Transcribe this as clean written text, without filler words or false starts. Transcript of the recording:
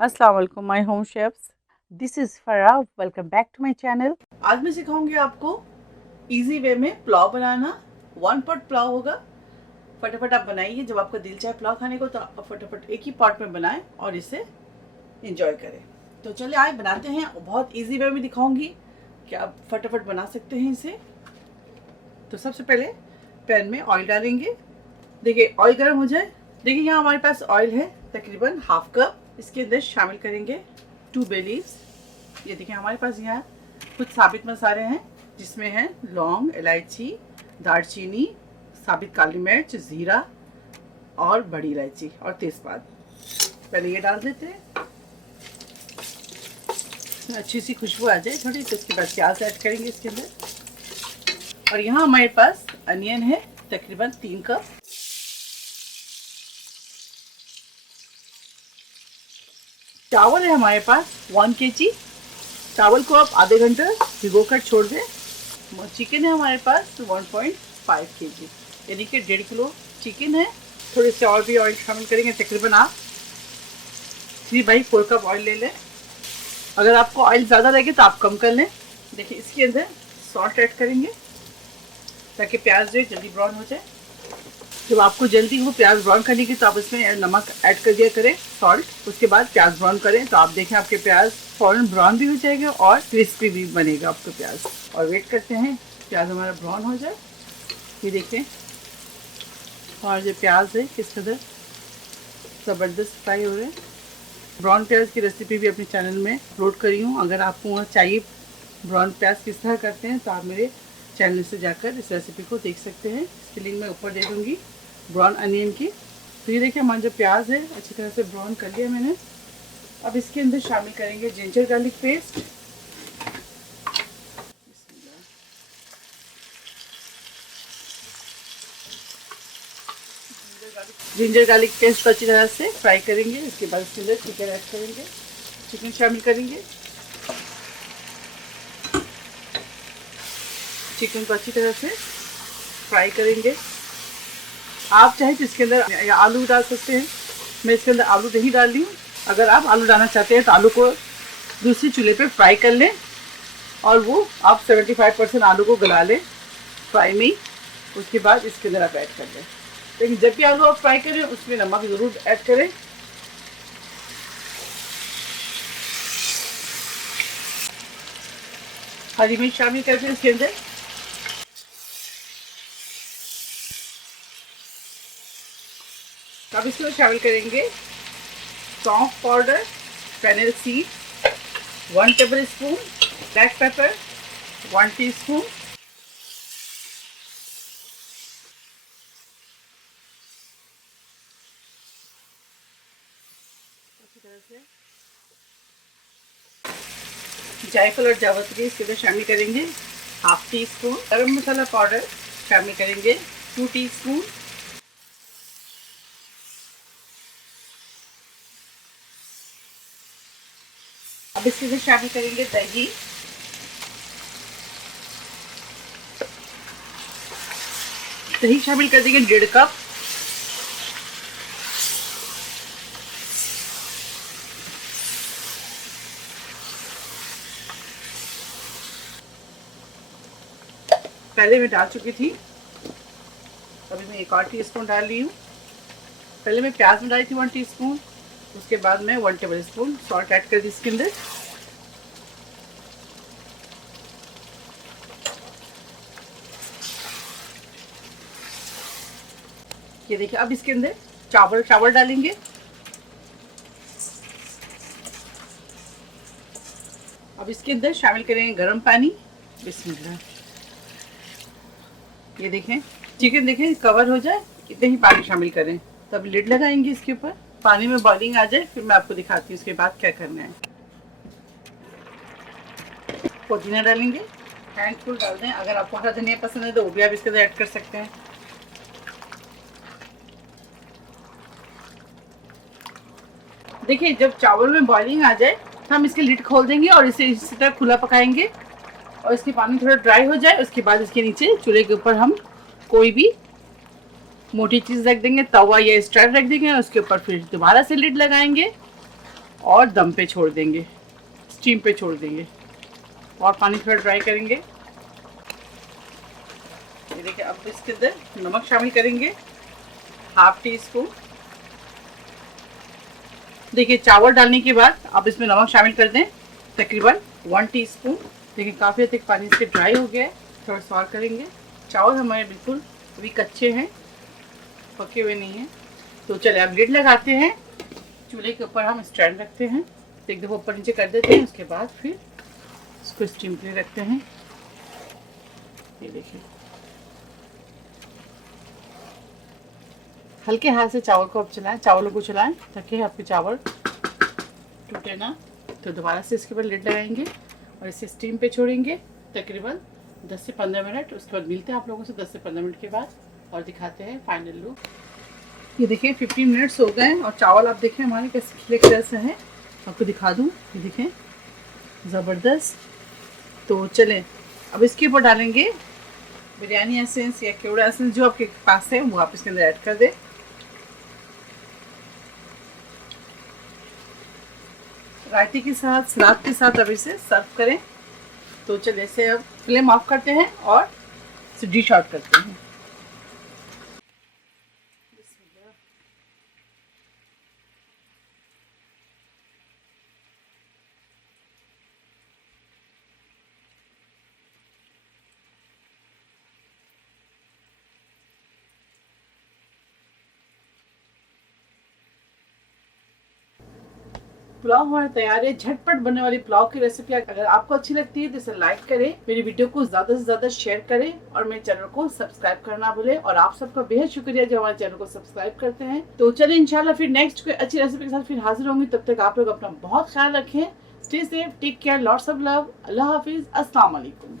अस्सलाम वालेकुम my home chefs, this is Farah. Welcome back to my channel. आज मैं सिखाऊंगी आपको इजी वे में पुलाव बनाना। वन पॉट पुलाव होगा। फटाफट आप बनाइए। जब आपका दिल चाहे पुलाव खाने को तो आप फटाफट एक ही पॉट में बनाएं और इसे इंजॉय करें। तो चलिए आए बनाते हैं। बहुत इजी वे में दिखाऊंगी कि आप फटाफट बना सकते हैं इसे। तो सबसे पहले पैन में ऑयल डालेंगे। देखिए ऑयल गर्म हो जाए। देखिए यहाँ हमारे पास ऑयल है तकरीबन हाफ कप। इसके अंदर शामिल करेंगे 2 बे लीव्स। ये देखिए हमारे पास यहाँ कुछ साबित मसाले हैं जिसमें है लौंग, इलायची, दालचीनी, साबित काली मिर्च, ज़ीरा और बड़ी इलायची और तेज़पात। पहले ये डाल देते हैं, अच्छी सी खुशबू आ जाए थोड़ी, तो उसके बाद प्याज ऐड करेंगे इसके अंदर। और यहाँ हमारे पास अनियन है तकरीबन 3 कप। चावल है हमारे पास 1 kg। चावल को आप आधे घंटे भिगो कर छोड़ दें। चिकन है हमारे पास 1.5 kg, यानी कि 1.5 किलो चिकन है। थोड़े से और भी ऑयल शामिल करेंगे। तकरीबन आप 3/4 कप ऑयल ले लें। अगर आपको ऑयल ज़्यादा लगे तो आप कम कर लें। देखिए इसके अंदर सॉल्ट ऐड करेंगे ताकि प्याज जो है जल्दी ब्राउन हो जाए। जब आपको जल्दी हो प्याज ब्राउन करने की तो आप इसमें नमक ऐड कर दिया करें, सॉल्ट। उसके बाद प्याज ब्राउन करें तो आप देखें आपके प्याज फौरन ब्राउन भी हो जाएगा और क्रिस्पी भी बनेगा आपका प्याज। और वेट करते हैं प्याज हमारा ब्राउन हो जाए। ये देखें और जो प्याज है किस कदर ज़बरदस्त फ्राई हो रहे हैं। ब्राउन प्याज की रेसिपी भी अपने चैनल में अपलोड करी हूँ। अगर आपको चाहिए ब्राउन प्याज किस तरह करते हैं तो आप मेरे चैनल से जाकर इस रेसिपी को देख सकते हैं। इसकी लिंक मैं ऊपर दे दूँगी ब्राउन अनियन की। तो ये देखिए हमारा जो प्याज है अच्छी तरह से ब्राउन कर लिया मैंने। अब इसके अंदर शामिल करेंगे ginger garlic paste. Ginger garlic paste को अच्छी तरह से फ्राई करेंगे। इसके बाद इसके अंदर चिकन ऐड करेंगे। चिकन शामिल करेंगे। चिकन को अच्छी तरह से फ्राई करेंगे। आप चाहे तो इसके अंदर आलू डाल सकते हैं। मैं इसके अंदर आलू नहीं डाल रही हूँ। अगर आप आलू डालना चाहते हैं तो आलू को दूसरी चूल्हे पे फ्राई कर लें और वो आप 75% आलू को गला लें फ्राई में ही। उसके बाद इसके अंदर आप ऐड कर लें। लेकिन जब भी आलू आप फ्राई करें उसमें नमक ज़रूर ऐड करें। हरी मिर्च शामिल करके इसके अंदर। अब इसमें शामिल करेंगे सौंफ powder, fennel seed 1 tablespoon, black pepper 1 teaspoon, जायफल और जावित्री इसके अंदर शामिल करेंगे 1/2 टीस्पून। गरम मसाला पाउडर शामिल करेंगे 2 टीस्पून। अब इसके अंदर शामिल करेंगे दही। दही शामिल कर देंगे 1.5 कप। पहले मैं डाल चुकी थी, अभी मैं 1 और टीस्पून डाल रही हूँ। पहले मैं प्याज में डाली थी 1 टीस्पून। उसके बाद मैं 1 टेबल स्पून सॉल्ट ऐड कर दी इसके अंदर। ये देखिए अब इसके अंदर चावल डालेंगे। अब इसके अंदर शामिल करेंगे गर्म पानी। बिस्मिल्लाह। ये देखें चिकन देखें कवर हो जाए इतने ही पानी शामिल करें। तब लिड लगाएंगे इसके ऊपर। पानी में बॉइलिंग आ जाए फिर मैं आपको दिखाती हूँ उसके बाद क्या करना है। पुदीना डालेंगे, हैंडफुल डाल दें। अगर आपको हरा धनिया पसंद है तो वो भी आप इसके अंदर ऐड कर सकते हैं। देखिए जब चावल में बॉइलिंग आ जाए तो हम इसके लिड खोल देंगे और इसे इसी तरह खुला पकाएंगे और इसके पानी थोड़ा ड्राई हो जाए। उसके बाद इसके नीचे चूल्हे के ऊपर हम कोई भी मोटी चीज़ रख देंगे, तवा या स्टैंड रख देंगे। उसके ऊपर फिर दोबारा से लिड लगाएंगे और दम पे छोड़ देंगे, स्टीम पे छोड़ देंगे और पानी थोड़ा ड्राई करेंगे। ये देखिए, अब इसके अंदर नमक शामिल करेंगे, हाफ टी स्पून। देखिए चावल डालने के बाद आप इसमें नमक शामिल कर दें, तकरीबन 1 टीस्पून। देखिए काफ़ी हद तक पानी इसके ड्राई हो गया है, थोड़ा सा और करेंगे। चावल हमारे बिल्कुल अभी कच्चे हैं, पके हुए नहीं हैं। तो चलिए अब लिड लगाते हैं, चूल्हे के ऊपर हम स्टैंड रखते हैं, तो एक दफ़ा ऊपर नीचे कर देते हैं, उसके बाद फिर इसको स्टीम के लिए रखते हैं। ये देखिए हल्के हाथ से चावल को आप चलाएं, चावलों को चलाएं ताकि आपके चावल टूटे ना। तो दोबारा से इसके ऊपर लिड लगाएंगे और इसे स्टीम पे छोड़ेंगे तकरीबन 10 से 15 मिनट। उसके बाद मिलते हैं आप लोगों से 10 से 15 मिनट के बाद और दिखाते हैं फाइनल लुक। ये देखिए 15 मिनट्स हो गए और चावल आप देखें हमारे कैसे खिले खिले से हैं, आपको दिखा दूँ। ये देखें ज़बरदस्त। तो चलें अब इसके ऊपर डालेंगे बिरयानी एसेंस या केवड़ा एसेंस, जो आपके पास है वो आप इसके अंदर ऐड कर दें। रायते के साथ, सलाद के साथ अब इसे सर्व करें। तो चलिए इसे अब फ्लेम ऑफ करते हैं और इसे डिश आउट करते हैं। पुलाव हमारा तैयार है, झटपट बनने वाली पुलाव की रेसिपी। अगर आपको अच्छी लगती है तो इसे लाइक करें, मेरी वीडियो को ज्यादा से ज्यादा शेयर करें और मेरे चैनल को सब्सक्राइब करना भूलें। और आप सबका बेहद शुक्रिया जो हमारे चैनल को सब्सक्राइब करते हैं। तो चलिए इंशाल्लाह फिर नेक्स्ट कोई अच्छी रेसिपी के साथ फिर हाजिर होंगी। तब तक आप लोग अपना बहुत ख्याल रखें। Stay safe, take care, lots of love, Allah हाफिज, अस्सलाम वालेकुम।